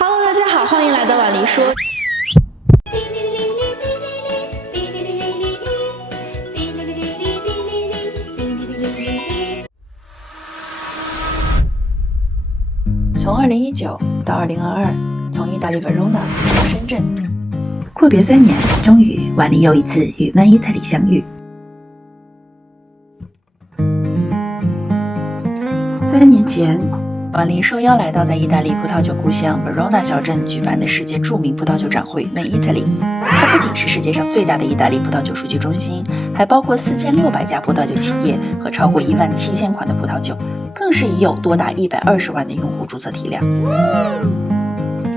Hello， 大家好，欢迎来到碗梨说。从2019到2022，从意大利Verona到深圳，阔别3年，终于碗梨又一次与Vinitaly相遇。3年前，碗梨受邀来到在意大利葡萄酒故乡Verona小镇举办的世界著名葡萄酒展会Vinitaly。它不仅是世界上最大的意大利葡萄酒数据中心，还包括4600家葡萄酒企业和超过17000款的葡萄酒，更是已有多达120万的用户注册体量。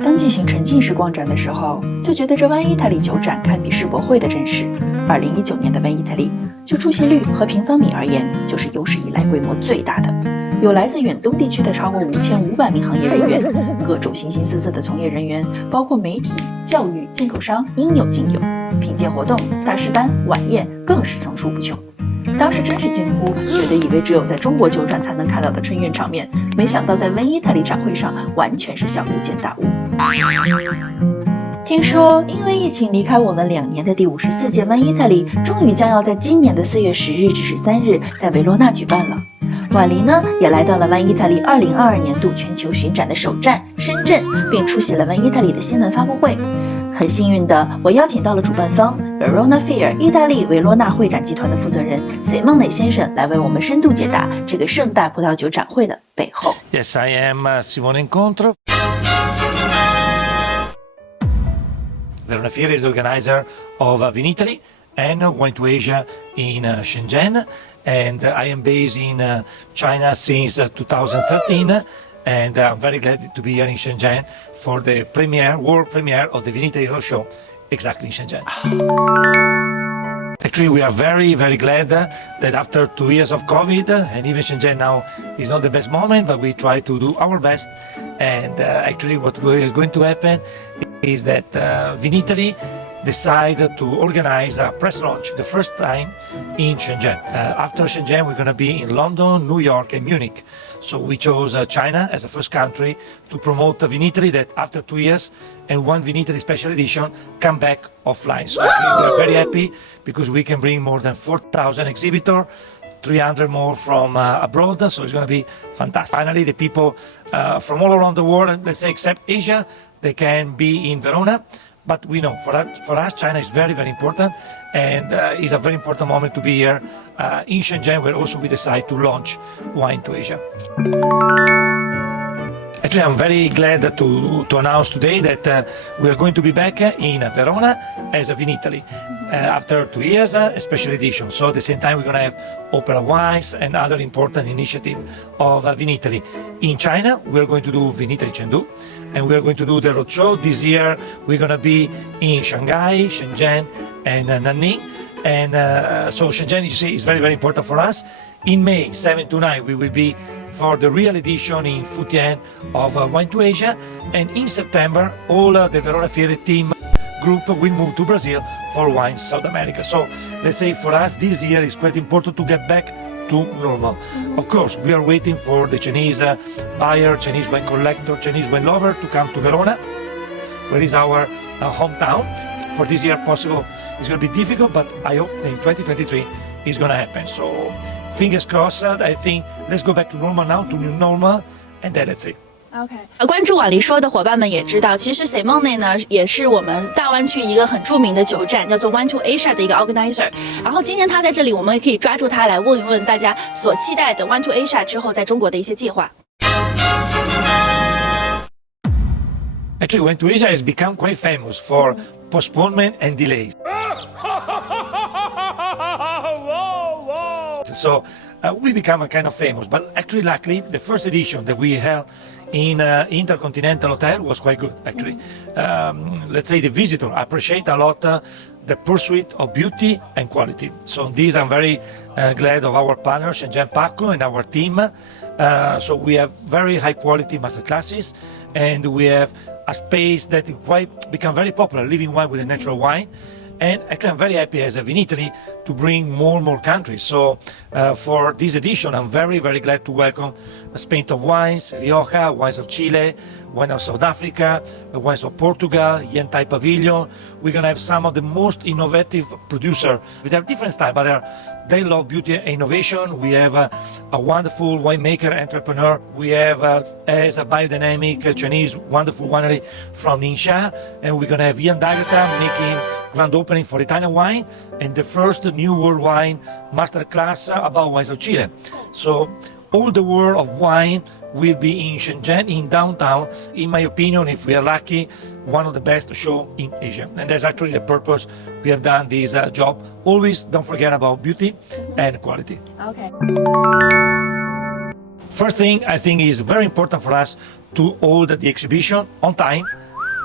当进行沉浸式逛展的时候，就觉得这Vinitaly酒展堪比世博会的阵势。2019年的Vinitaly，就出席率和平方米而言，就是有史以来规模最大的。有来自远东地区的超过5500名行业人员，各种形形色色的从业人员，包括媒体、教育、进口商，应有尽有。品鉴活动、大师班、晚宴更是层出不穷。当时真是惊呼，觉得以为只有在中国酒展才能看到的春运场面，没想到在Vinitaly展会上完全是小巫见大巫。听说因为疫情离开我们2年的第54届Vinitaly，终于将要在今年的4月10日至13日在维罗纳举办了。碗梨呢也来到了Vinitaly2022年度全球巡展的首站深圳，并出席了Vinitaly的新闻发布会。很幸运的，我邀请到了主办方Veronafiere意大利维罗纳会展集团的负责人 Simone 先生来为我们深度解答这个盛大葡萄酒展会的背后。Yes, I am Simone Incontro. Veronafiere is the organizer of Vinitaly and Wine to Asia in Shenzhen, and I am based in China since 2013, and I'm very glad to be here in Shenzhen for the world premiere of the Vinitaly Roadshow, exactly in Shenzhen. Actually, we are very, very glad that after 2 years of COVID, and even Shenzhen now is not the best moment, but we try to do our best. And actually what is going to happen is that Vinitaly decided to organize a press launch, the first time in Shenzhen. After Shenzhen, we're going to be in London, New York, and Munich. So we chose China as the first country to promote Vinitaly that after 2 years and one Vinitaly special edition come back offline. So we're very happy because we can bring more than 4,000 exhibitors, 300 more from abroad, so it's going to be fantastic. Finally, the people from all around the world, let's say except Asia, they can be in Verona. But we know for us, China is very, very important, and it's a very important moment to be here in Shenzhen, where also we decide to launch Wine to Asia. Actually, I'm very glad to announce today that we are going to be back in Verona as a Vinitaly after 2 years, a special edition. So at the same time, we're going to have opera wines and other important initiatives of Vinitaly. In China, we're going to do Vinitaly Chengdu, and we're going to do the roadshow. This year, we're going to be in Shanghai, Shenzhen, and Nanning. And so Shenzhen, you see, is very, very important for us. In May 7 to 9, we will be for the real edition in Futian of Wine to Asia. And in September, all the Veronafiere team group will move to Brazil for Wine South America. So let's say for us, this year is quite important to get back to normal. Of course, we are waiting for the Chinese buyer, Chinese wine collector, Chinese wine lover to come to Verona, where is our hometown. For this year, possible, it's going to be difficult, but I hope in 2023 it's going to happen. So fingers crossed. I think let's go back to normal now, to new normal, and then let's see. OK， 关注碗梨说的伙伴们也知道，其实 Simone 呢也是我们大湾区一个很著名的酒展，叫做 Wine to Asia 的一个 organizer。然后今天他在这里，我们也可以抓住他来问一问大家所期待的 Wine to Asia 之后在中国的一些计划。Actually, Wine to Asia has become quite famous for postponement and delays. So we become a kind of famous, but actually, luckily, the first edition that we held in Intercontinental Hotel was quite good, actually. Let's say the visitor appreciate a lot the pursuit of beauty and quality. So this I'm very glad of our partner, Shenzhen Paco, and our team. So we have very high quality masterclasses, and we have a space that become very popular, living wine with a natural wine. And actually, I'm very happy as a Vinitaly to bring more and more countries. So for this edition, I'm very, very glad to welcome a spectrum of wines, Rioja, wines of Chile, wine of South Africa, wines of Portugal, Yentai Pavilion. We're going to have some of the most innovative producers with their different style, but they love beauty and innovation. We have a wonderful winemaker, entrepreneur. We have as a biodynamic Chinese wonderful winery from Ningxia, and we're going to have Ian D'Agata making grand opening for Italian wine and the first new world wine masterclass about wines of Chile. So all the world of wine will be in Shenzhen, in downtown. In my opinion, if we are lucky, one of the best show in Asia. And that's actually the purpose we have done this job. Always don't forget about beauty and quality. OK， First thing I think is very important for us to hold the exhibition on time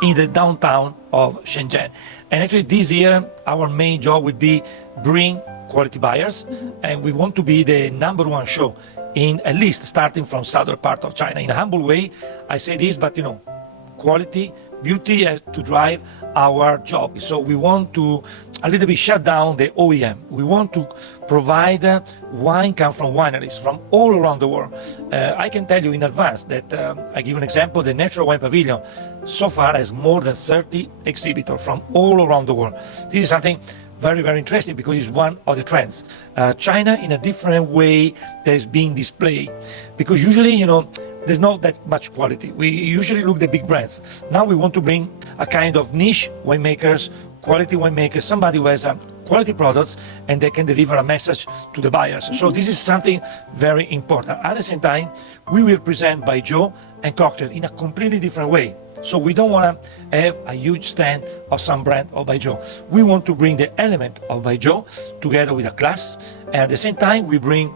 in the downtown of Shenzhen. And actually this year, our main job will be bring quality buyers, and we want to be the #1 show in at least starting from southern part of China. In a humble way, I say this, but quality, beauty has to drive our job. So we want to a little bit shut down the OEM. We want to provide wine come from wineries from all around the world. I can tell you in advance that I give an example, the Natural Wine Pavilion so far has more than 30 exhibitors from all around the world. This is something very, very interesting because it's one of the trends. China in a different way that is being displayed. Because usually, there's not that much quality. We usually look at the big brands. Now we want to bring a kind of niche winemakers, quality winemakers, somebody who has quality products and they can deliver a message to the buyers. So this is something very important. At the same time, we will present Baijiu and cocktail in a completely different way. So we don't want to have a huge stand of some brand of Baijiu. We want to bring the element of Baijiu together with a class, and at the same time we bring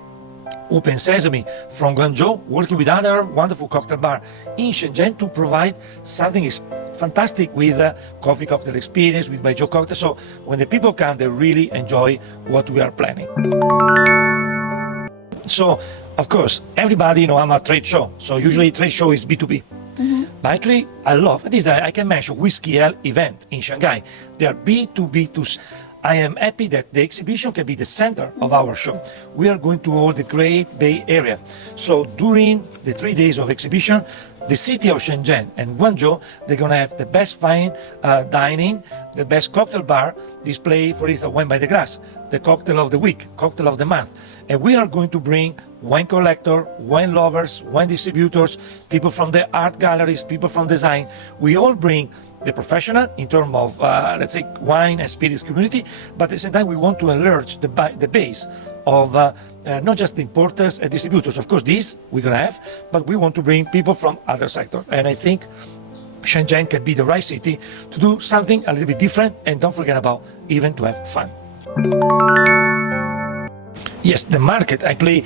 Open Sesame from Guangzhou, working with other wonderful cocktail bar in Shenzhen to provide something fantastic with coffee cocktail experience, with Baijiu cocktail. So when the people come, they really enjoy what we are planning. So, of course, everybody I'm a trade show. So usually trade show is B2B. But actually, I love this. I can mention Whiskey Hell event in Shanghai. They are B2B2C. I am happy that the exhibition can be the center of our show. We are going to hold the Great Bay Area. So during the 3 days of exhibition, the city of Shenzhen and Guangzhou, they're going to have the best fine dining, the best cocktail bar display, for instance, Wine by the Glass, the cocktail of the week, cocktail of the month. And we are going to bring wine collector, wine lovers, wine distributors, people from the art galleries, people from design. We all bring the professional in terms of, let's say, wine and spirits community, but at the same time we want to enlarge the base of not just the importers and distributors. Of course, this we're going to have, but we want to bring people from other sectors. And I think Shenzhen can be the right city to do something a little bit different, and don't forget about even to have fun. Yes, the market actually.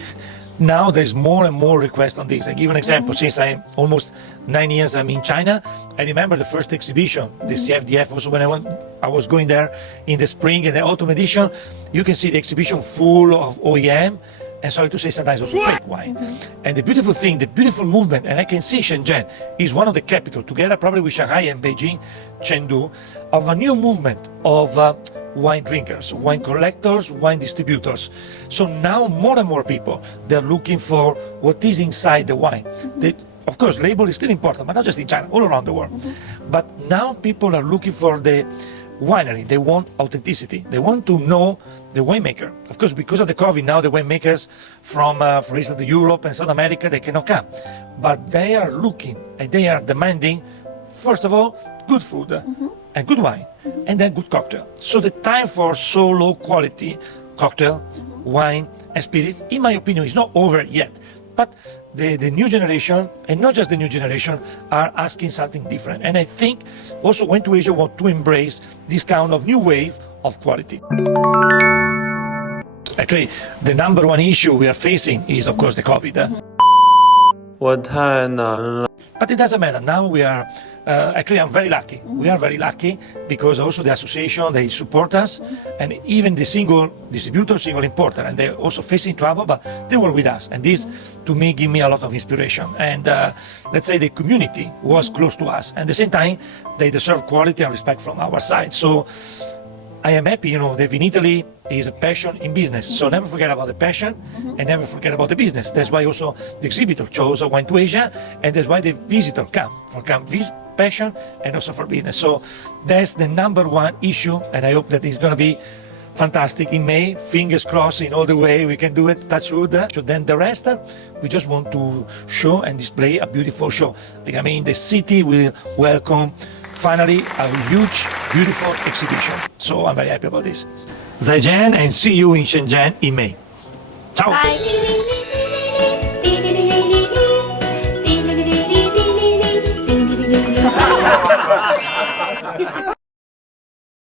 Now there's more and more requests on this. I give an example. Since I'm almost 9 years I'm in China, I remember the first exhibition, the CFDF, also when I was going there in the spring and the autumn edition. You can see the exhibition full of OEM, and sorry to say sometimes also fake wine. And the beautiful thing, the beautiful movement, and I can see Shenzhen is one of the capital, together probably with Shanghai and Beijing, Chengdu, of a new movement of wine drinkers, wine collectors, wine distributors. So now more and more people, they're looking for what is inside the wine. Of course, label is still important, but not just in China, all around the world. But now people are looking for the winery. They want authenticity. They want to know the winemaker. Of course, because of the COVID, now the winemakers from, for instance, Europe and South America, they cannot come. But they are looking and they are demanding, first of all, good food and good wine, and then good cocktail. So the time for so low quality cocktail, wine, and spirits, in my opinion, is not over yet. But the new generation, and not just the new generation, are asking something different. And I think also Wine to Asia want to embrace this kind of new wave of quality. Actually, the #1 issue we are facing is, of course, the COVID. 我太难了。 But it doesn't matter. Now we are, actually I'm very lucky. We are very lucky because also the association, they support us, and even the single distributor, single importer, and they're also facing trouble, but they were with us. And this, to me, give me a lot of inspiration. And let's say the community was close to us. And at the same time, they deserve quality and respect from our side. So I am happy, the Vinitaly is a passion in business. So never forget about the passion and never forget about the business. That's why also the exhibitor chose Wine to Asia, and that's why the visitor come this passion and also for business. So that's the number one issue, and I hope that it's going to be fantastic in May. Fingers crossed in all the way we can do it, touch wood. So then the rest, we just want to show and display a beautiful show. Like, I mean, the city will welcome finally a huge, beautiful exhibition. So I'm very happy about this. Zaijian, and see you in Shenzhen in May. Ciao! Bye.